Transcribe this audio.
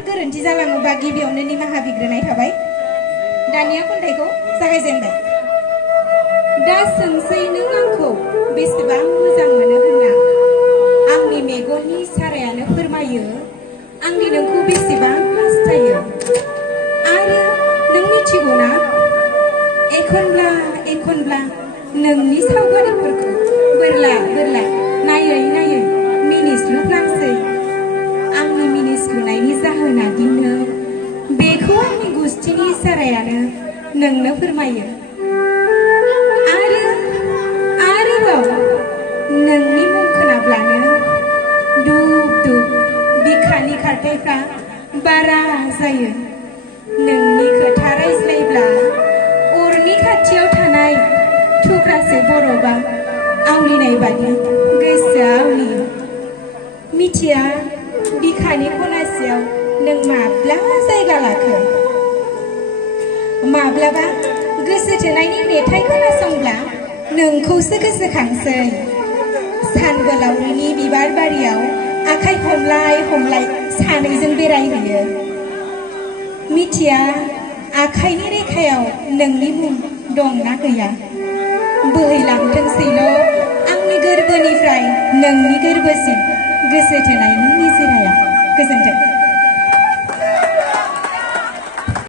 गोरोन्थि जालाङोबा गिबियावनो निमाहा बिग्रोनाय थाबाय। दानिया खन्थाइखौ जागायजेनबाय। दा सोंसै नों आंखौ बेसेबां मोजां मोनो होनना, आंनि मेगननि सारायानो फोरमायो आंनि नोंखौ बेसेबां हास्थायो। आरो नों मिथिगौना, एखनब्ला एखनब्ला नोंनि सावगारिफोरखौ बोरला बोरला नायै नायै मिनिस्लुफ्लांसै। आंनि मिनिस्लुनायनि जाहोना दिनो बेखौ आंनि गुस्थिनि सारायानो नोंनो फोरमायो। आरोबाव नोंनि मुं खोनाब्लानो दुब दुब बिखानि खारथायफ्रा बारा जायो। नोंनि खोथा रायज्लायब्ला अरनि खाथियाव थानाय थुख्रासे बरफआ आवलिनाय बादि गोसोआ आवलियो। मिथिया बिखानि खनासेयाव नों माब्ला जायगा लाखो। माब्लाबा गोसो थोनायनि मेथाइ खोनासंब्ला नोंखौसो गोसोखांसै। सानबोलावरिनि बिबार बारियाव आखाइ हमलाय हमलाय सानैजों बेरायहैयो। मिथिया आखाइनि रेखायाव नोंनि मुं दंना गैया। बोहैलांथोंसैल' आंनि गोरबोनिफ्राय नोंनि गोरबोसिम गोसो थोनायनि निजिराया। गोजोन्थों।